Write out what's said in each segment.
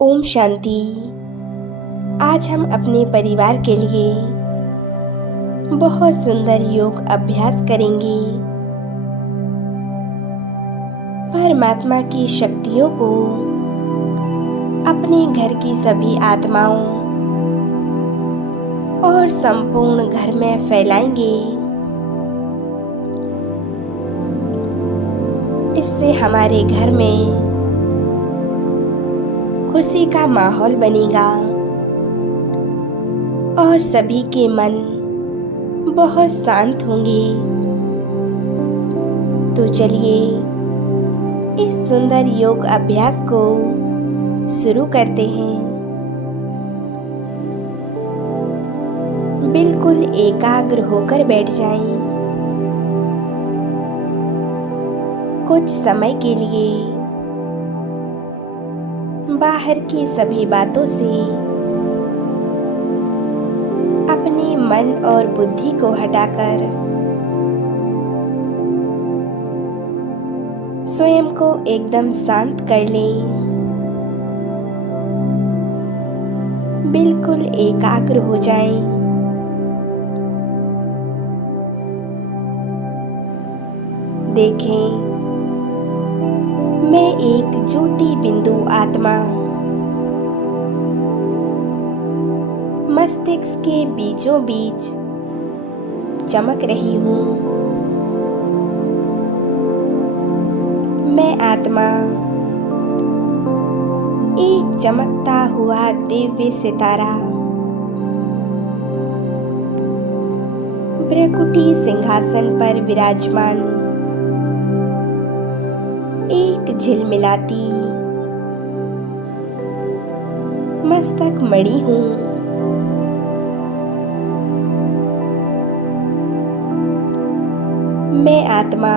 ओम शांति। आज हम अपने परिवार के लिए बहुत सुंदर योग अभ्यास करेंगे। परमात्मा की शक्तियों को अपने घर की सभी आत्माओं और संपूर्ण घर में फैलाएंगे। इससे हमारे घर में खुशी का माहौल बनेगा और सभी के मन बहुत शांत होंगे। तो चलिए इस सुंदर योग अभ्यास को शुरू करते हैं। बिल्कुल एकाग्र होकर बैठ जाएं। कुछ समय के लिए बाहर की सभी बातों से अपने मन और बुद्धि को हटाकर स्वयं को एकदम शांत कर लें। बिल्कुल एकाग्र हो जाएं। देखें, मैं एक ज्योति बिंदु आत्मा मस्तिष्क के बीचों बीच चमक रही हूँ। मैं आत्मा एक चमकता हुआ दिव्य सितारा भ्रकुटी सिंहासन पर विराजमान एक झिलमिलाती मस्तक मणि हूँ। मैं आत्मा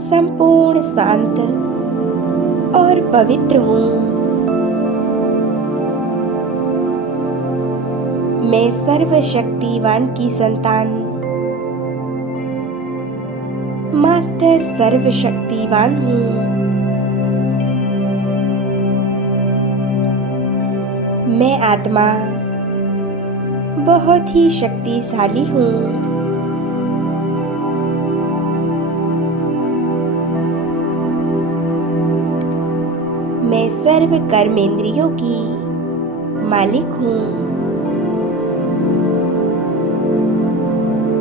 संपूर्ण शांत और पवित्र हूँ। मैं सर्वशक्तिवान की संतान मास्टर सर्वशक्तिवान हूँ। मैं आत्मा बहुत ही शक्तिशाली हूँ। मैं सर्व कर्मेंद्रियों की मालिक हूँ।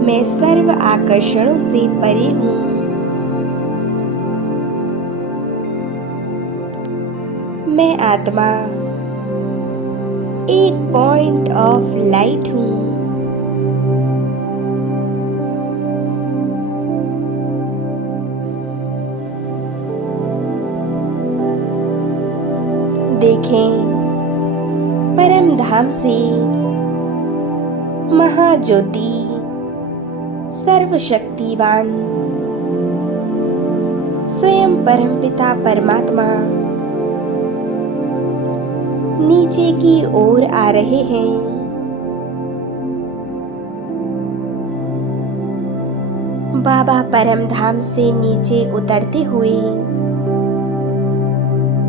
मैं सर्व आकर्षणों से परे हूँ। मैं आत्मा एक पॉइंट ऑफ लाइट हूँ। देखें, परम धाम से महाज्योति सर्वशक्तिवान स्वयं परमपिता परमात्मा नीचे की ओर आ रहे हैं। बाबा परम धाम से नीचे उतरते हुए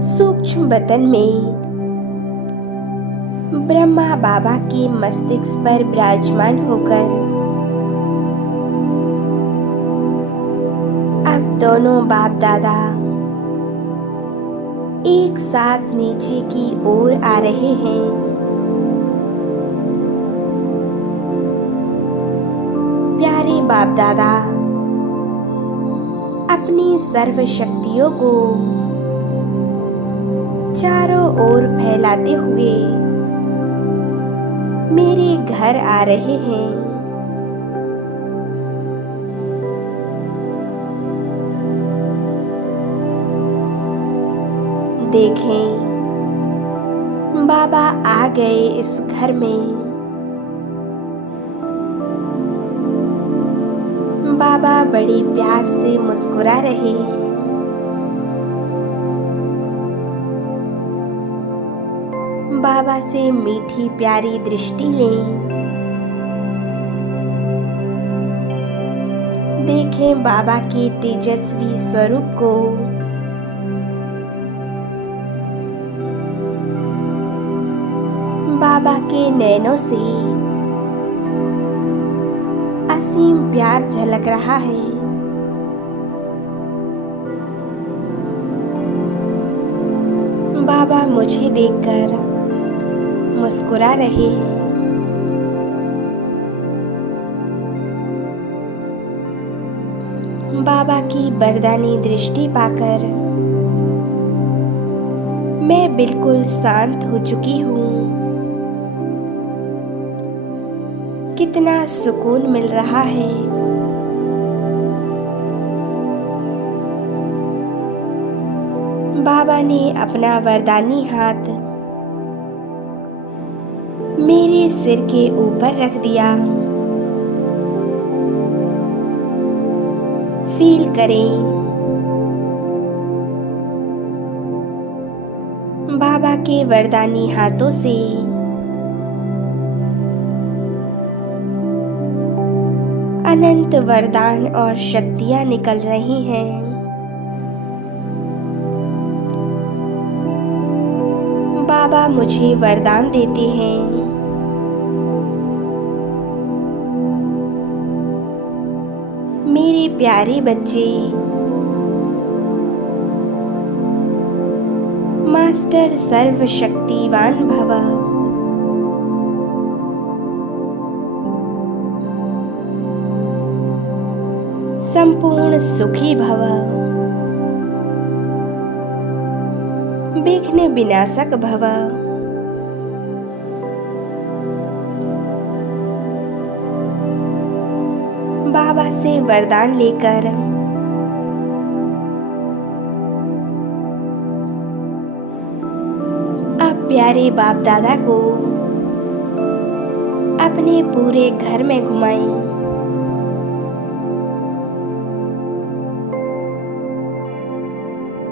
सूक्ष्म बतन में ब्रह्मा बाबा के मस्तिष्क पर विराजमान होकर अब दोनों बाप दादा एक साथ नीचे की ओर आ रहे हैं। प्यारे बाप दादा अपनी सर्व शक्तियों को चारों ओर फैलाते हुए मेरे घर आ रहे हैं। देखें, बाबा आ गए इस घर में। बाबा बड़े प्यार से मुस्कुरा रहे हैं। बाबा से मीठी प्यारी दृष्टि लें। देखें बाबा के तेजस्वी स्वरूप को। बाबा के नैनों से असीम प्यार झलक रहा है। बाबा मुझे देखकर मुस्कुरा रहे हैं। बाबा की वरदानी दृष्टि पाकर मैं बिल्कुल शांत हो चुकी हूँ। कितना सुकून मिल रहा है। बाबा ने अपना वरदानी हाथ मेरे सिर के ऊपर रख दिया। फील करें, बाबा के वरदानी हाथों से अनंत वरदान और शक्तियां निकल रही हैं। बाबा मुझे वरदान देते हैं। मेरे प्यारे बच्चे, मास्टर सर्वशक्तिवान भव। संपूर्ण सुखी भव। विघ्न विनाशक भव। बाबा से वरदान लेकर अब प्यारे बाप दादा को अपने पूरे घर में घुमाएं।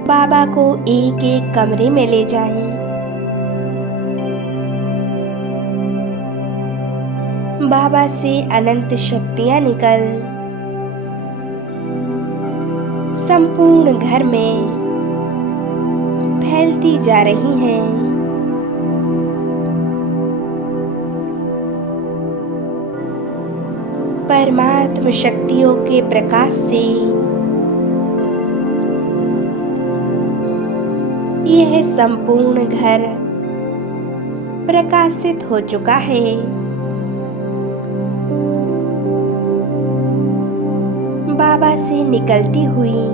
बाबा को एक एक कमरे में ले जाएं। बाबा से अनंत शक्तियां निकल संपूर्ण घर में फैलती जा रही हैं। परमात्म शक्तियों के प्रकाश से यह संपूर्ण घर प्रकाशित हो चुका है। बाबा से निकलती हुई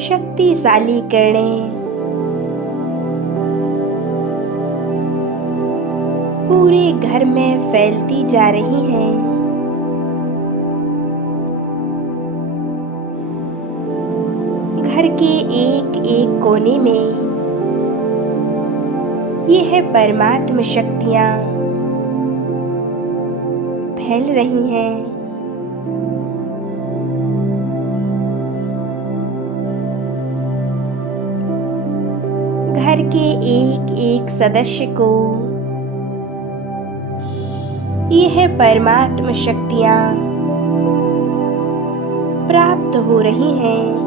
शक्तिशाली किरणें पूरे घर में फैलती जा रही हैं। घर के एक एक कोने में यह परमात्म शक्तियां फैल रही हैं। घर के एक एक सदस्य को यह परमात्म शक्तियां प्राप्त हो रही हैं।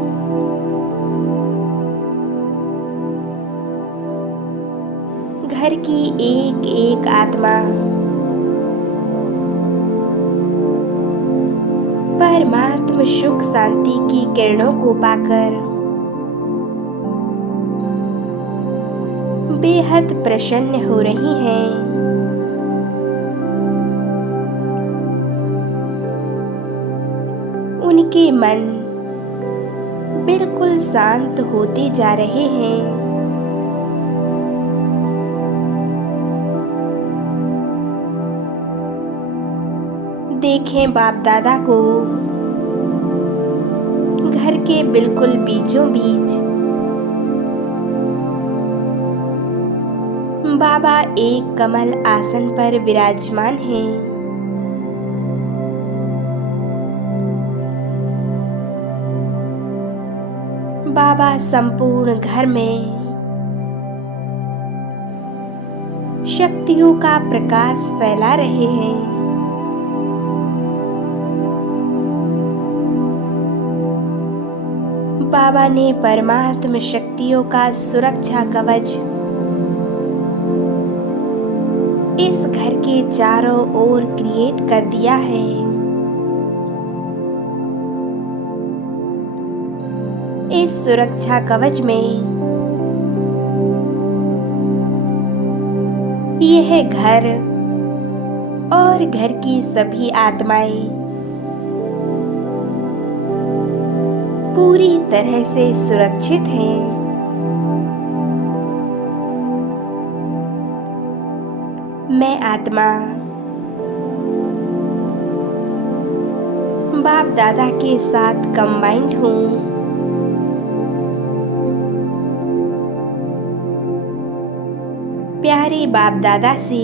घर की एक एक आत्मा परमात्म सुख शांति की किरणों को पाकर बेहद प्रसन्न हो रही हैं। उनके मन बिल्कुल शांत होते जा रहे हैं। देखें बाप दादा को घर के बिल्कुल बीचों बीच बाबा एक कमल आसन पर विराजमान हैं। बाबा संपूर्ण घर में शक्तियों का प्रकाश फैला रहे हैं। बाबा ने परमात्म शक्तियों का सुरक्षा कवच इस घर के चारों ओर क्रिएट कर दिया है। इस सुरक्षा कवच में यह घर और घर की सभी आत्माएं पूरी तरह से सुरक्षित हैं। मैं आत्मा बाप दादा के साथ कंबाइंड हूँ। प्यारे बाप दादा से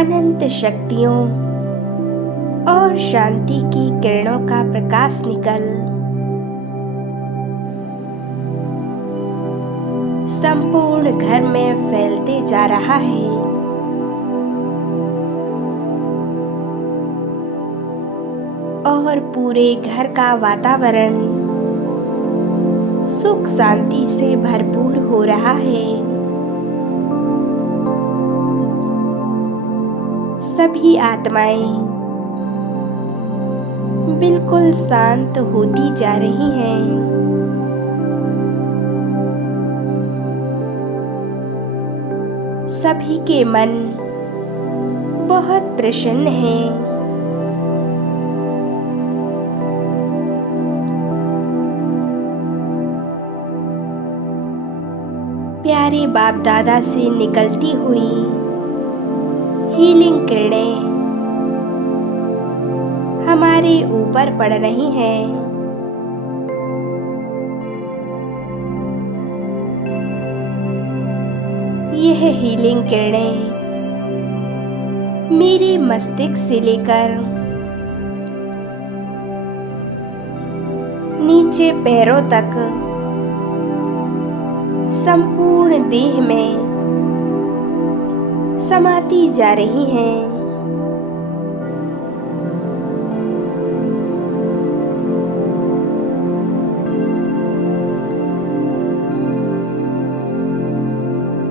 अनंत शक्तियों और शांति की किरणों का प्रकाश निकल संपूर्ण घर में फैलते जा रहा है। और पूरे घर का वातावरण सुख शांति से भरपूर हो रहा है। सभी आत्माएं बिल्कुल शांत होती जा रही हैं। सभी के मन बहुत प्रसन्न हैं। प्यारे बाप दादा से निकलती हुई हीलिंग किरणें हमारे ऊपर पड़ रही हैं। यह हीलिंग किरणें मेरे मस्तिष्क से लेकर नीचे पैरों तक संपूर्ण देह में समाती जा रही हैं।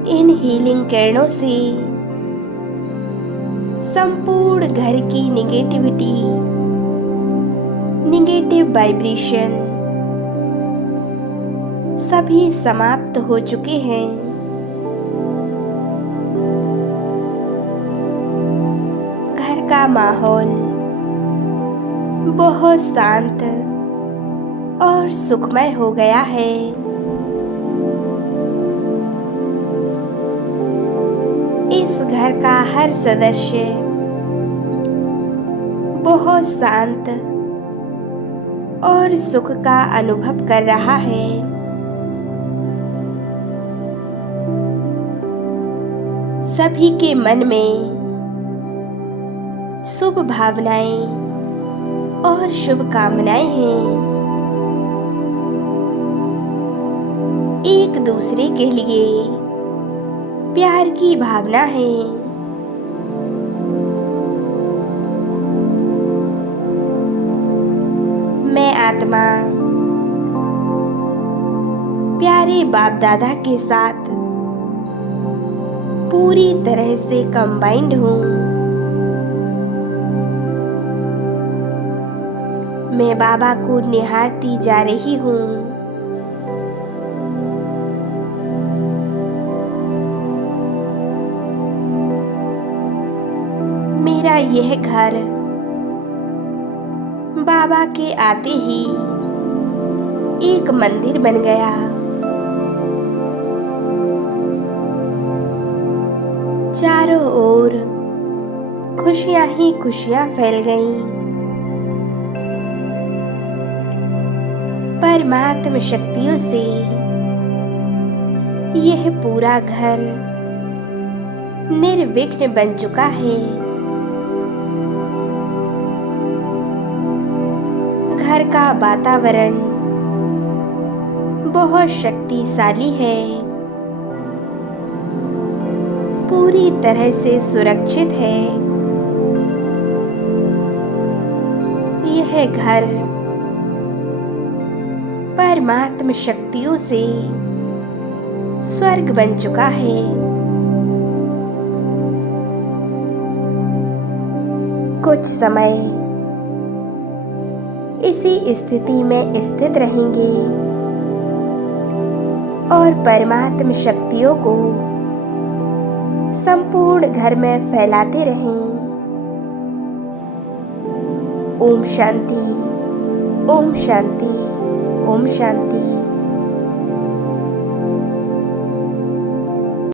इन हीलिंग किरणों से संपूर्ण घर की निगेटिव वाइब्रेशन सभी समाप्त हो चुके हैं। घर का माहौल बहुत शांत और सुखमय हो गया है। इस घर का हर सदस्य बहुत शांत और सुख का अनुभव कर रहा है। सभी के मन में शुभ भावनाएं और शुभकामनाएं हैं। एक दूसरे के लिए प्यार की भावना है। मैं आत्मा प्यारे बाप दादा के साथ पूरी तरह से कंबाइंड हूँ। मैं बाबा को निहारती जा रही हूँ। मेरा यह घर बाबा के आते ही एक मंदिर बन गया। चारों ओर खुशियां ही खुशियां फैल गईं। परमात्मा शक्तियों से यह पूरा घर निर्विघ्न बन चुका है। घर का वातावरण बहुत शक्तिशाली है, पूरी तरह से सुरक्षित है। यह घर परमात्मा शक्तियों से स्वर्ग बन चुका है। कुछ समय इसी स्थिति में स्थित रहेंगे और परमात्म शक्तियों को संपूर्ण घर में फैलाते रहें। ओम शांति, ओम शांति, ओम शांति।